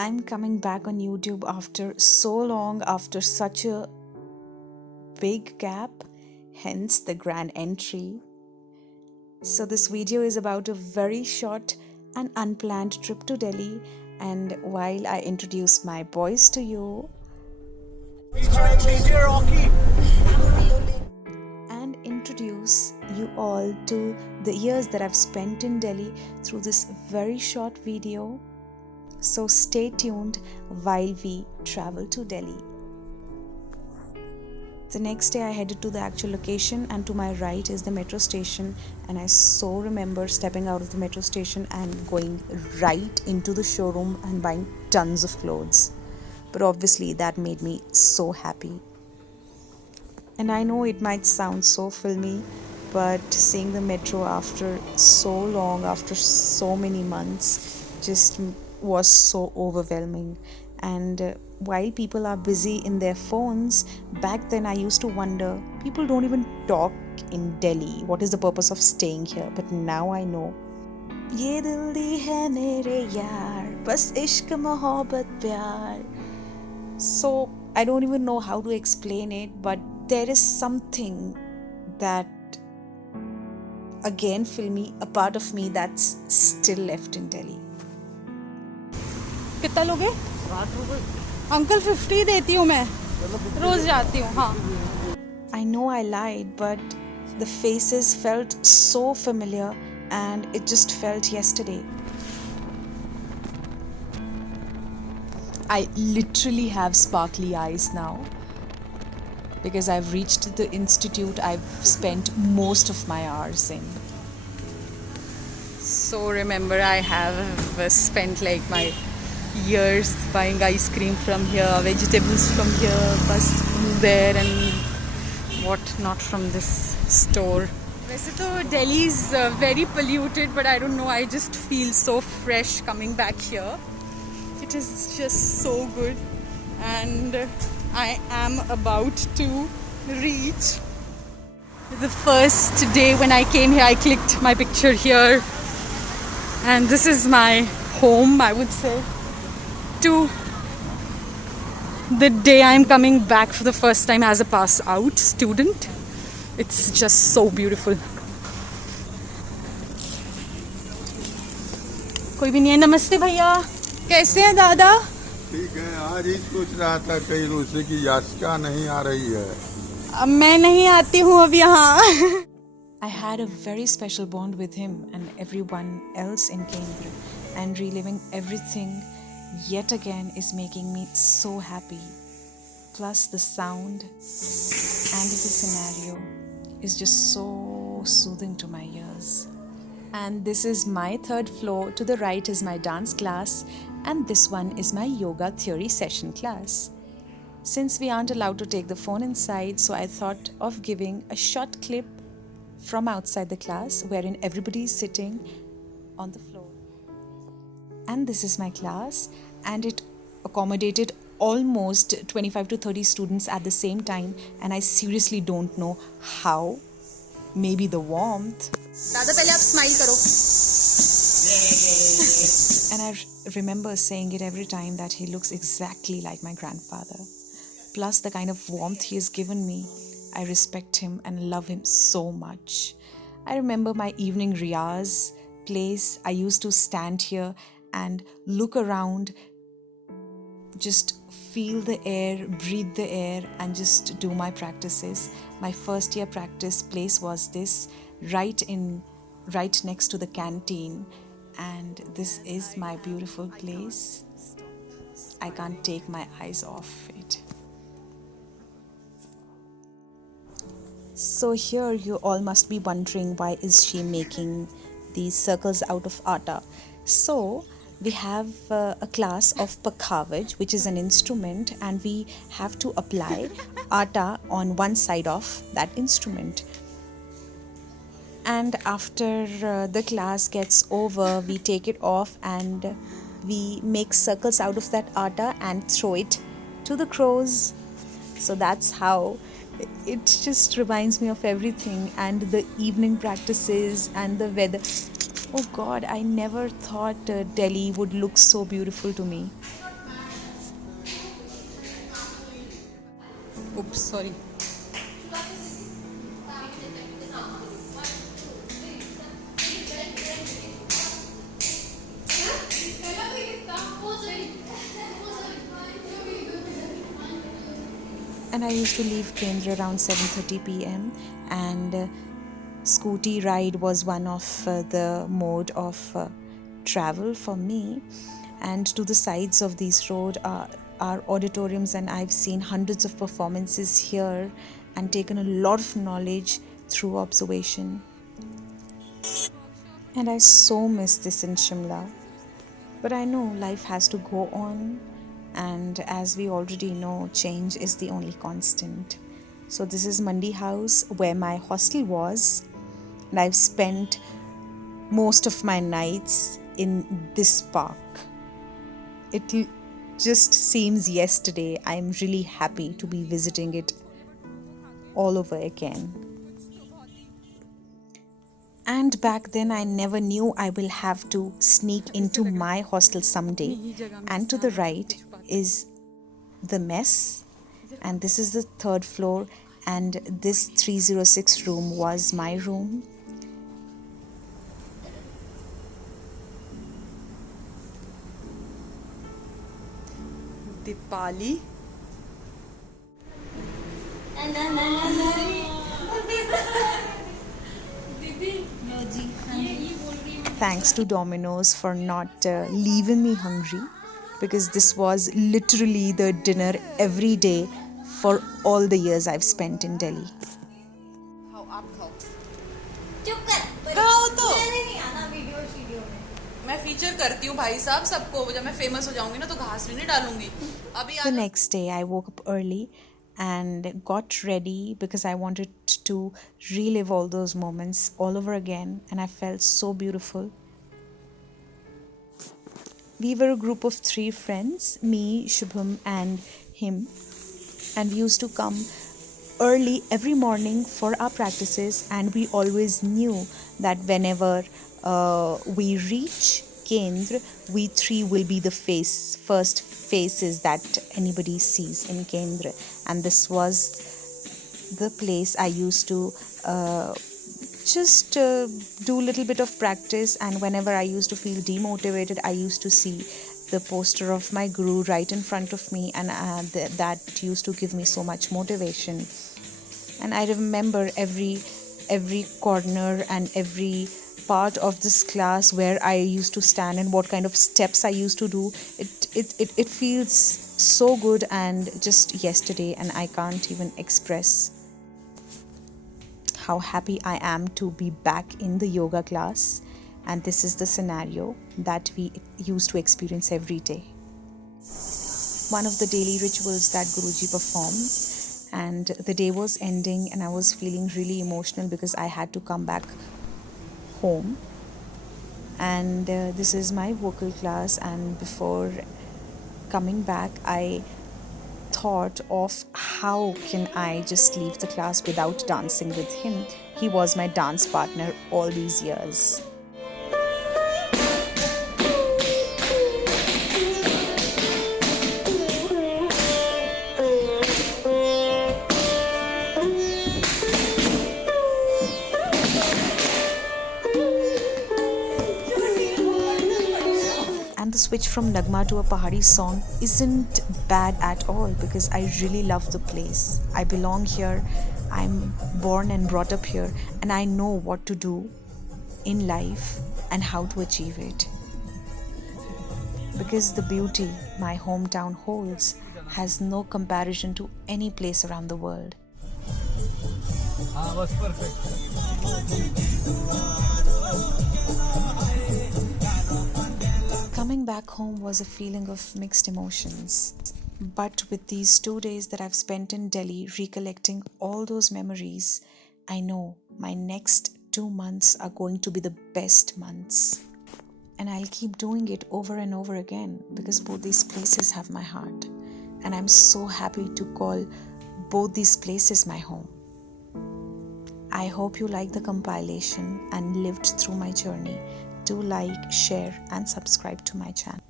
I'm coming back on YouTube after so long, after such a big gap, hence the grand entry. So this video is about a very short and unplanned trip to Delhi, and while I introduce my boys to you and introduce you all to the years that I've spent in Delhi through this very short video. So stay tuned while we travel to Delhi. The next day I headed to the actual location, and to my right is the metro station, and I so remember stepping out of the metro station and going right into the showroom and buying tons of clothes. But obviously that made me so happy. And I know it might sound so filmy, but seeing the metro after so long, after so many months, just was so overwhelming. And while people are busy in their phones, back then I used to wonder, people don't even talk in Delhi. What is the purpose of staying here? But now I know. ये दिल दी है मेरे यार, बस इश्क मोहब्बत प्यार. So I don't even know how to explain it, but there is something that again filmy, a part of me that's still left in Delhi. कितना लोगे? 60 रुपए अंकल 50 देती हूँ मैं, रोज जाती हूँ. हाँ. I know I lied, but the faces felt so familiar and it just felt yesterday. I literally have sparkly eyes now because I've reached the institute I've spent most of my hours in. So remember, I have spent like my years buying ice cream from here, vegetables from here, bus from there, and what not from this store. वैसे तो Delhi is very polluted, but I don't know, I just feel so fresh coming back here. It is just so good, and I am about to reach. The first day when I came here, I clicked my picture here, and this is my home, I would say. To the day I'm coming back for the first time as a pass out student, it's just so beautiful. कोई भी नहीं है. नमस्ते भैया, कैसे हैं दादा? ठीक है. आज ही सोच रहा था कहीं रूसी की याचिका नहीं आ रही है. अब मैं नहीं आती हूँ अब यहाँ. I had a very special bond with him and everyone else in Kendra, and reliving everything yet again is making me so happy. Plus the sound and the scenario is just so soothing to my ears. And this is my third floor. To the right is my dance class, and this one is my yoga theory session class. Since we aren't allowed to take the phone inside, so I thought of giving a short clip from outside the class wherein everybody is sitting on the floor. And this is my class, and it accommodated almost 25 to 30 students at the same time, and I seriously don't know how. Maybe the warmth. दादा पहले आप smile करो. And I remember saying it every time that he looks exactly like my grandfather. Plus the kind of warmth he has given me, I respect him and love him so much. I remember my evening riyaz place. I used to stand here and look around, just feel the air, breathe the air, and just do my practices. My first year practice place was this, right next to the canteen, and this is my beautiful place. I can't take my eyes off it. So here you all must be wondering, why is she making these circles out of atta? So we have a class of pakhavaj, which is an instrument, and we have to apply atta on one side of that instrument. And after the class gets over, we take it off and we make circles out of that atta and throw it to the crows. So that's how. It just reminds me of everything, and the evening practices and the weather. Oh God, I never thought Delhi would look so beautiful to me. Oops, sorry. And I used to leave Kendra around 7:30 p.m. and scooty ride was one of the mode of travel for me. And to the sides of these road are auditoriums, and I've seen hundreds of performances here and taken a lot of knowledge through observation. And I so miss this in Shimla. But I know life has to go on, and as we already know, change is the only constant. So this is Mandi House where my hostel was, and I've spent most of my nights in this park. It just seems yesterday. I'm really happy to be visiting it all over again. And back then I never knew I will have to sneak into my hostel someday. And to the right is the mess, and this is the third floor, and this 306 room was my room. Dipali. Thanks to Domino's for not leaving me hungry, because this was literally the dinner every day for all the years I've spent in Delhi. खाओ आप खाओ. चुप कर. खाओ तो. मैंने नहीं आना वीडियो में. मैं फीचर करती हूँ भाई साहब सबको. जब मैं फेमस हो जाऊंगी ना तो घास भी नहीं डालूंगी. अभी The next day I woke up early and got ready because I wanted to relive all those moments all over again, and I felt so beautiful. We were a group of 3 friends, me, Shubham and him, and we used to come early every morning for our practices, and we always knew that whenever we reach Kendra, we 3 will be the first faces that anybody sees in Kendra. And this was the place I used to just do a little bit of practice, and whenever I used to feel demotivated, I used to see the poster of my guru right in front of me, and that used to give me so much motivation. And I remember every corner and every part of this class where I used to stand and what kind of steps I used to do. It feels so good, and just yesterday, and I can't even express how happy I am to be back in the yoga class. And this is the scenario that we used to experience every day. One of the daily rituals that Guruji performs, and the day was ending and I was feeling really emotional because I had to come back home. And this is my vocal class, and before coming back I thought of how can I just leave the class without dancing with him. He was my dance partner all these years. And the switch from Nagma to a Pahari song isn't bad at all, because I really love the place. I belong here, I'm born and brought up here, and I know what to do in life and how to achieve it. Because the beauty my hometown holds has no comparison to any place around the world. Was perfect. Coming back home was a feeling of mixed emotions. But with these 2 days that I've spent in Delhi recollecting all those memories, I know my next 2 months are going to be the best months. And I'll keep doing it over and over again because both these places have my heart. And I'm so happy to call both these places my home. I hope you liked the compilation and lived through my journey. Do like, share and subscribe to my channel.